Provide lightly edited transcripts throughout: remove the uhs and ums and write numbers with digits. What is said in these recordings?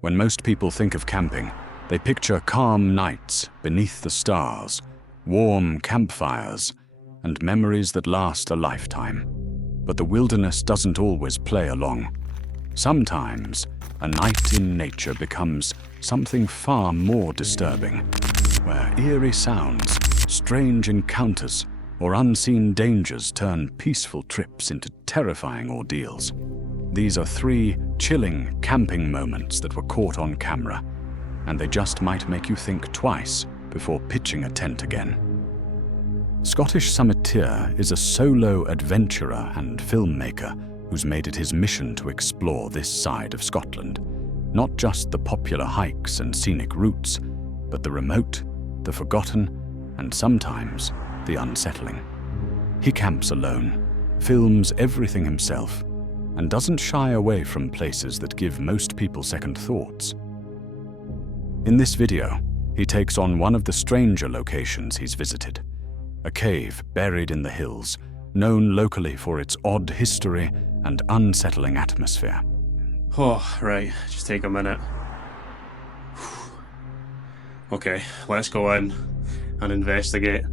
When most people think of camping, they picture calm nights beneath the stars, warm campfires, and memories that last a lifetime. But the wilderness doesn't always play along. Sometimes, a night in nature becomes something far more disturbing, where eerie sounds, strange encounters, or unseen dangers turn peaceful trips into terrifying ordeals. These are 3 chilling camping moments that were caught on camera, and they just might make you think twice before pitching a tent again. Scottish summiteer is a solo adventurer and filmmaker who's made it his mission to explore this side of Scotland. Not just the popular hikes and scenic routes, but the remote, the forgotten, and sometimes the unsettling. He camps alone, films everything himself, and doesn't shy away from places that give most people second thoughts. In this video, he takes on one of the stranger locations he's visited, a cave buried in the hills, known locally for its odd history and unsettling atmosphere. Oh, right, just take a minute. Okay, let's go in and investigate.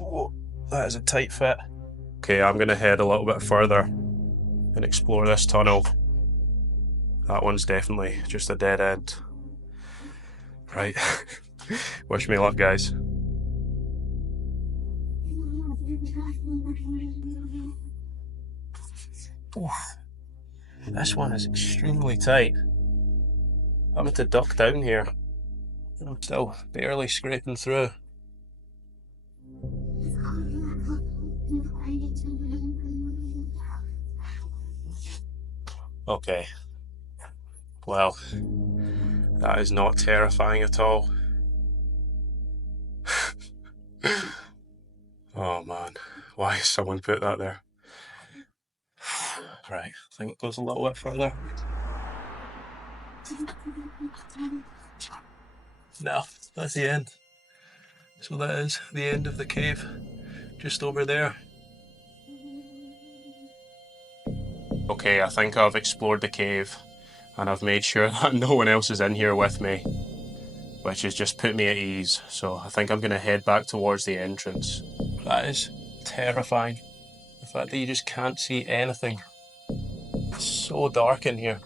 Oh, that is a tight fit. Okay, I'm gonna head a little bit further and explore this tunnel. That one's definitely just a dead end. Right, wish me luck, guys. Oh, this one is extremely tight. I'm going to duck down here. I'm still barely scraping through. Okay. Well, that is not terrifying at all. Oh man, why has someone put that there? Right, I think it goes a little bit further. No, that's the end. So that is the end of the cave, just over there. Okay, I think I've explored the cave and I've made sure that no one else is in here with me, which has just put me at ease. So I think I'm going to head back towards the entrance. That is terrifying. The fact that you just can't see anything. It's so dark in here.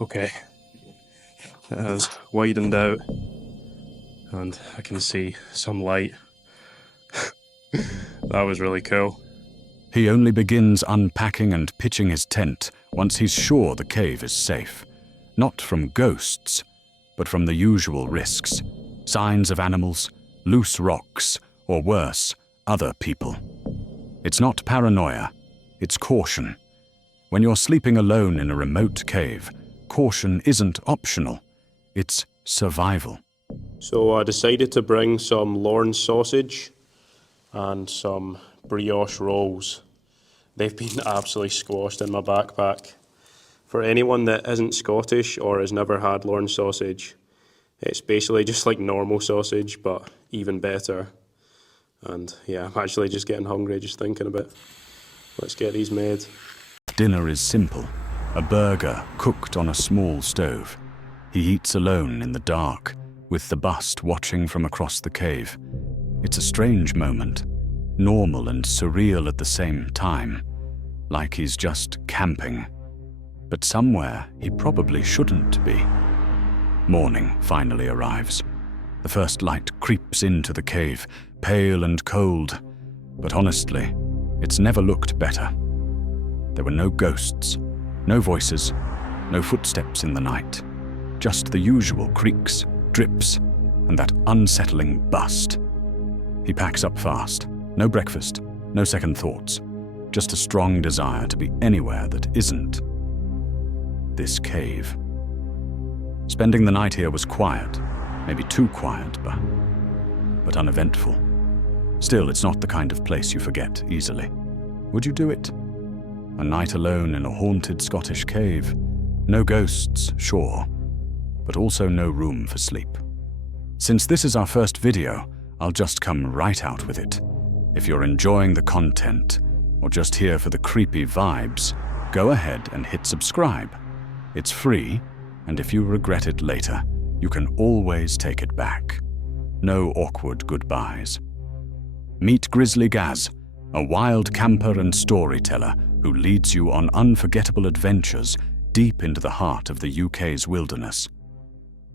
Okay, it has widened out and I can see some light. That was really cool. He only begins unpacking and pitching his tent once he's sure the cave is safe. Not from ghosts, but from the usual risks. Signs of animals, loose rocks, or worse, other people. It's not paranoia, it's caution. When you're sleeping alone in a remote cave, caution isn't optional, it's survival. So I decided to bring some Lorne sausage and some brioche rolls. They've been absolutely squashed in my backpack. For anyone that isn't Scottish or has never had Lorne sausage, it's basically just like normal sausage, but even better. And yeah, I'm actually just getting hungry just thinking about it. Let's get these made. Dinner is simple. A burger cooked on a small stove. He eats alone in the dark, with the bust watching from across the cave. It's a strange moment, normal and surreal at the same time, like he's just camping. But somewhere he probably shouldn't be. Morning finally arrives. The first light creeps into the cave, pale and cold, but honestly, it's never looked better. There were no ghosts, no voices, no footsteps in the night, just the usual creaks, drips, and that unsettling bust. He packs up fast. No breakfast, no second thoughts, just a strong desire to be anywhere that isn't this cave. Spending the night here was quiet, maybe too quiet, but uneventful. Still, it's not the kind of place you forget easily. Would you do it? A night alone in a haunted Scottish cave. No ghosts, sure, but also no room for sleep. Since this is our first video, I'll just come right out with it. If you're enjoying the content, or just here for the creepy vibes, go ahead and hit subscribe. It's free, and if you regret it later, you can always take it back. No awkward goodbyes. Meet Grizzly Gaz, a wild camper and storyteller who leads you on unforgettable adventures deep into the heart of the UK's wilderness.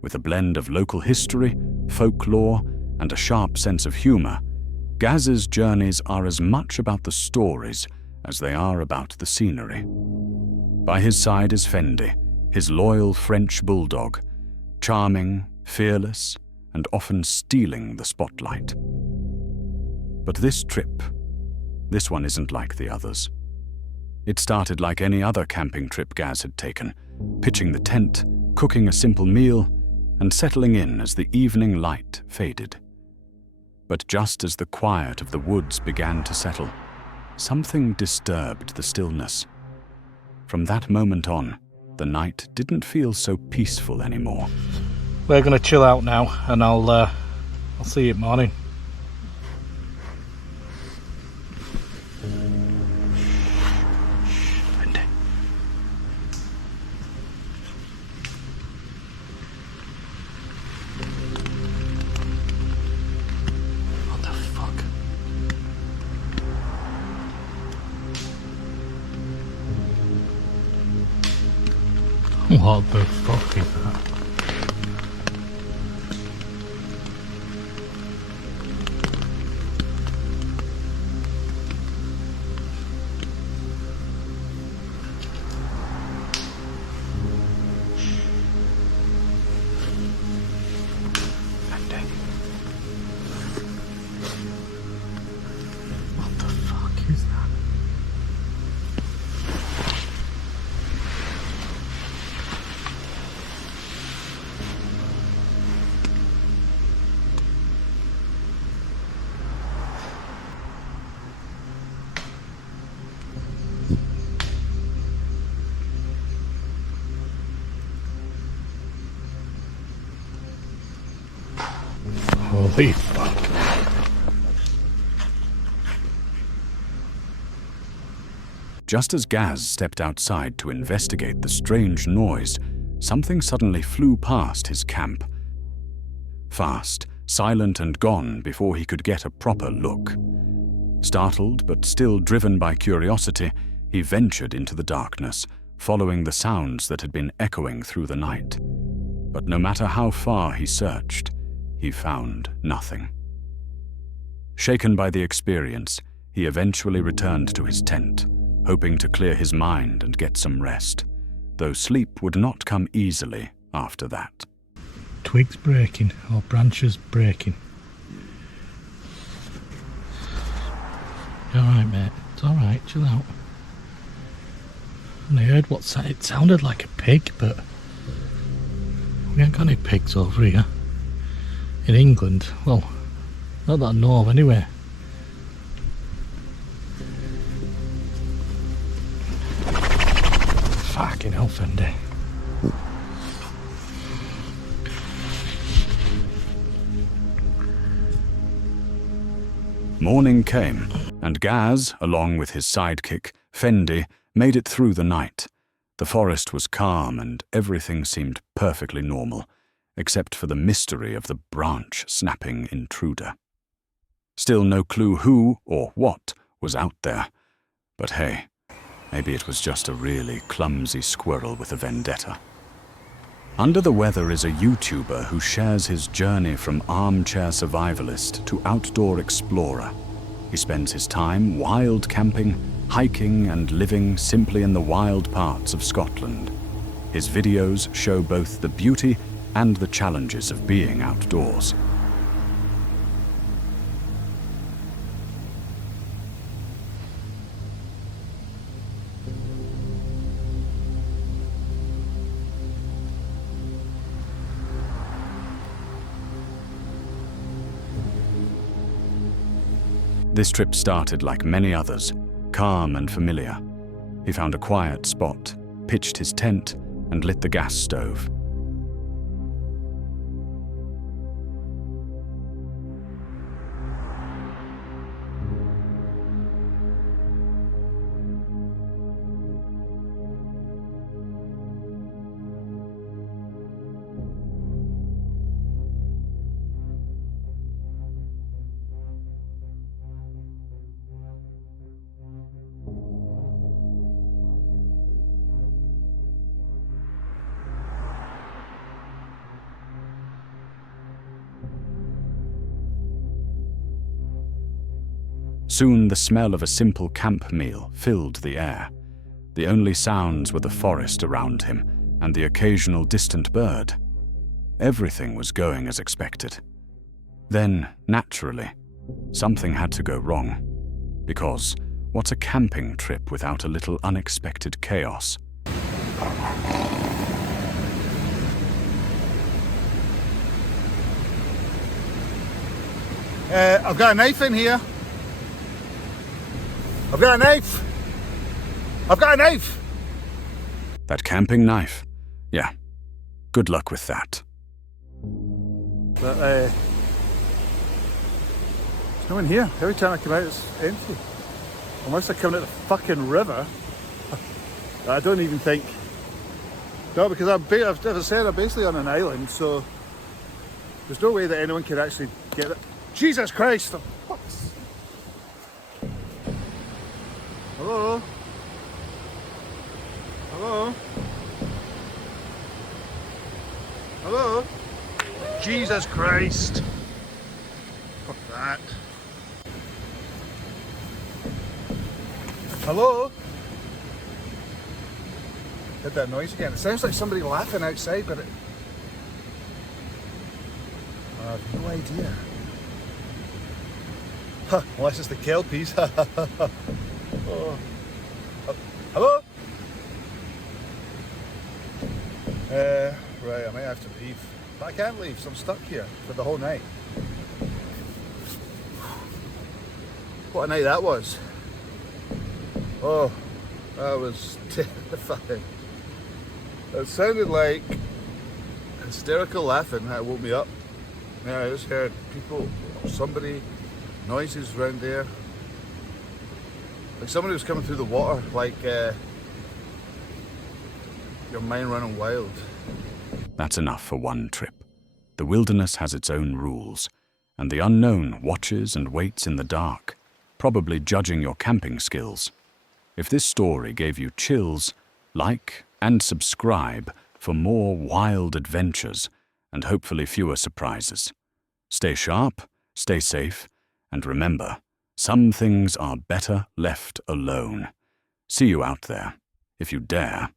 With a blend of local history, folklore, and a sharp sense of humour, Gaz's journeys are as much about the stories as they are about the scenery. By his side is Fendi, his loyal French bulldog, charming, fearless, and often stealing the spotlight. But this trip, this one isn't like the others. It started like any other camping trip Gaz had taken, pitching the tent, cooking a simple meal, and settling in as the evening light faded. But just as the quiet of the woods began to settle, something disturbed the stillness. From that moment on, the night didn't feel so peaceful anymore. We're going to chill out now, and I'll see you in the morning. What the fuck? What the fuck is that? What the fuck is that? Holy fuck. Just as Gaz stepped outside to investigate the strange noise, something suddenly flew past his camp. Fast, silent and gone before he could get a proper look. Startled but still driven by curiosity, he ventured into the darkness, following the sounds that had been echoing through the night. But no matter how far he searched, he found nothing. Shaken by the experience, he eventually returned to his tent, hoping to clear his mind and get some rest, though sleep would not come easily after that. Twigs breaking, or branches breaking. You alright, mate? It's alright, chill out. And I heard it sounded like a pig, but we ain't got any pigs over here. In England, well, not that I know of anyway. Fucking hell, Fendi. Morning came, and Gaz, along with his sidekick, Fendi, made it through the night. The forest was calm and everything seemed perfectly normal, except for the mystery of the branch-snapping intruder. Still no clue who or what was out there. But hey, maybe it was just a really clumsy squirrel with a vendetta. Under the Weather is a YouTuber who shares his journey from armchair survivalist to outdoor explorer. He spends his time wild camping, hiking, and living simply in the wild parts of Scotland. His videos show both the beauty and the challenges of being outdoors. This trip started like many others, calm and familiar. He found a quiet spot, pitched his tent, and lit the gas stove. Soon the smell of a simple camp meal filled the air. The only sounds were the forest around him and the occasional distant bird. Everything was going as expected. Then, naturally, something had to go wrong. Because what's a camping trip without a little unexpected chaos? I've got a knife in here. I've got a knife. I've got a knife. That camping knife? Yeah. Good luck with that. But there's no one here. Every time I come out, it's empty. Unless I come out the fucking river. I don't even think. No, because as I said, I'm basically on an island, so there's no way that anyone could actually get it. Jesus Christ! For fuck's sake. Hello? Hello? Hello? Jesus Christ! Fuck that. Hello? Heard that noise again. It sounds like somebody laughing outside, but I have no idea. Huh, unless it's the kelpies. Oh. Hello? Right, I might have to leave. But I can't leave, so I'm stuck here for the whole night. What a night that was. Oh, that was terrifying. It sounded like hysterical laughing that woke me up. Yeah, I just heard people, somebody, noises around there. Like somebody was coming through the water, like your mind running wild. That's enough for one trip. The wilderness has its own rules, and the unknown watches and waits in the dark, probably judging your camping skills. If this story gave you chills, like and subscribe for more wild adventures and hopefully fewer surprises. Stay sharp, stay safe, and remember, some things are better left alone. See you out there, if you dare.